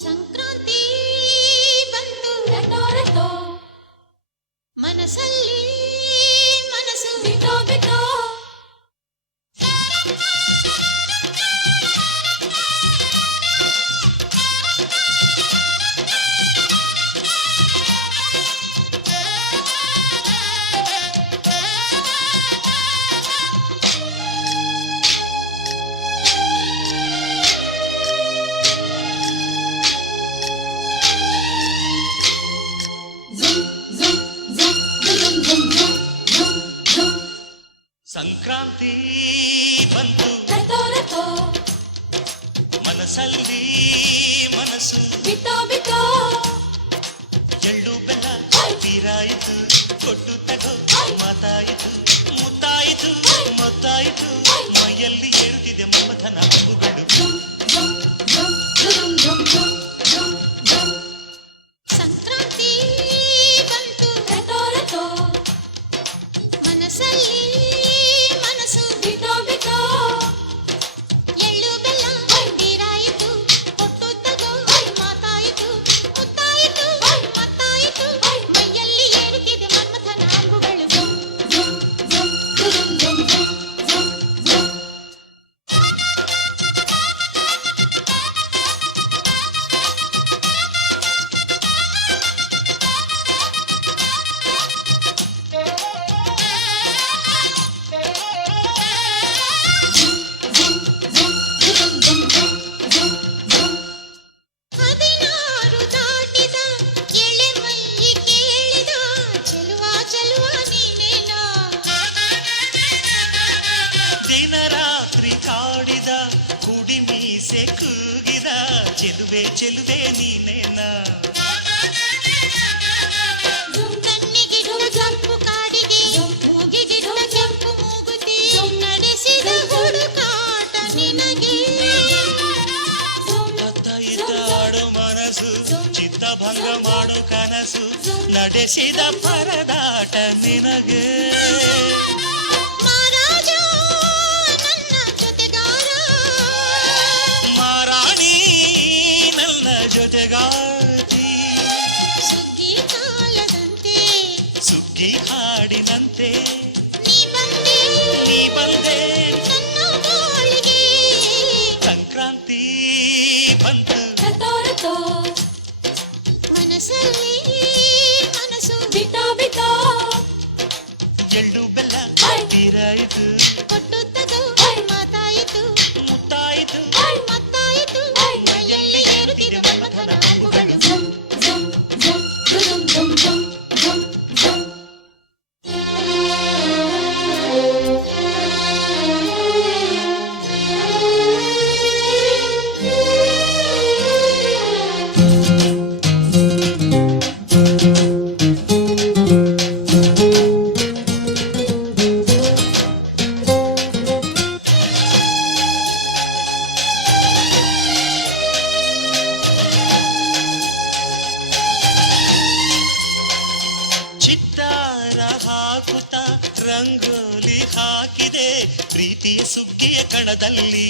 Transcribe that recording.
ಸಂಕ್ರಾಂತಿ ಬಂತು ರಟೋ ರಟೋ ಮನಸ್ಸಲ್ಲಿ ಮನಸ್ಸು ಬಿಟೋ ಬಿಟೋ ಸಂಕ್ರಾಂತಿ ಬಂತು ಮನಸ್ಸಲ್ಲಿ ಮನಸ್ಸು ಬಿಟೋ ಬಿಟೋ ಎಳ್ಳು ಬೆಲ್ಲ ತೀರಾಯಿತು ಕೊಟ್ಟು ತಗೋ ಮಾತಾಯಿತು ಮುದ್ದಾಯಿತು ಮೊದ್ದಾಯಿತು ಮೈಯಲ್ಲಿ ಏರುತ್ತಿದೆ ಮಮಥನ ಹಬ್ಬುಗಳು ಸಂಕ್ರಾಂತಿ ಬಂತು ರಟೋ ರಟೋ ಮನಸ್ಸಲ್ಲಿ ಮನಸ್ಸು ಬಿಟೋ ಬಿಟೋ ಎಳ್ಳು ಬೆಲ್ಲ ತೀರಾಯಿತು ಕೊಟ್ಟು ತಗೋ ಮಾತಾಯಿತು ಮುದ್ದಾಯಿತು ಮತ್ತಾಯಿತು ಮೈಯಲ್ಲಿ ಏರುತ್ತಿದೆ ಮನ್ಮಥನ ಅಂಬುಗಳು ಹದಿನಾರು ದಾಟಿದ ಎಳೆ ಮೈ ಕೇಳಿದ ಚೆಲುವ ಚೆಲುವ ನೀನೇನಾ ದಿನ ರಾತ್ರಿ ಕಾಡಿದ ಕುಡಿ ಮೀಸೆ ಕೂಗಿದ ಚೆಲುವೆ ಚೆಲುವೆ ನೀನೇನ ಕಣ್ಣಿಗಿಡುವ ಕೆಂಪು ಕಾಡಿಗೆ ಮೂಗಿಗಿಡುವ ಕೆಂಪು ಮೂಗುತಿ ನಡೆಸಿದ ಹುಡುಕಾಟ ನಿನಗೆ ಇದ್ದಾಡು ಮನಸ್ಸು ಚಿತ್ತಭಂಗ ಮಾಡು ಕನಸು ನಡೆಸಿದ ಪರದಾಟ ನಿನಗೆ ಮಹಾರಾಜ ನನ್ನ ಜೊತೆಗಾರ ಮಾರಾಣಿ ನನ್ನ ಜೊತೆಗಾತಿ ಸುಗ್ಗಿ ಕಾಲದಂತೆ ಸುಗ್ಗಿ ಹಾಡಿನಂತೆ ನೀ ಬಂದೆ ನನ್ನ ಬಾಳಿಗೆ ಸಂಕ್ರಾಂತಿ ಬಂತು ರಟೋ ರಟೋ ಮನಸ್ಸಲ್ಲಿ ಮನಸ್ಸು ಬಿಟೋ ಬಿಟೋ ಎಳ್ಳು ಬೆಲ್ಲ ತೀರಾಯಿತು ಕೊಟ್ಟು ತಗೋ ಮಾತಾಯಿತು ಮುತ್ತಾಯಿತು ಮತ್ತಾಯಿತು ಮೈಯಲ್ಲಿ ಏರುತ್ತಿದೆ ಮನ್ಮಥನ ಅಂಬುಗಳು ಚಿತ್ತಾರ ಹಾಕುತ್ತ ರಂಗೋಲಿ ಹಾಕಿದೆ ಪ್ರೀತಿಯ ಸುಗ್ಗಿಯ ಕಣದಲ್ಲಿ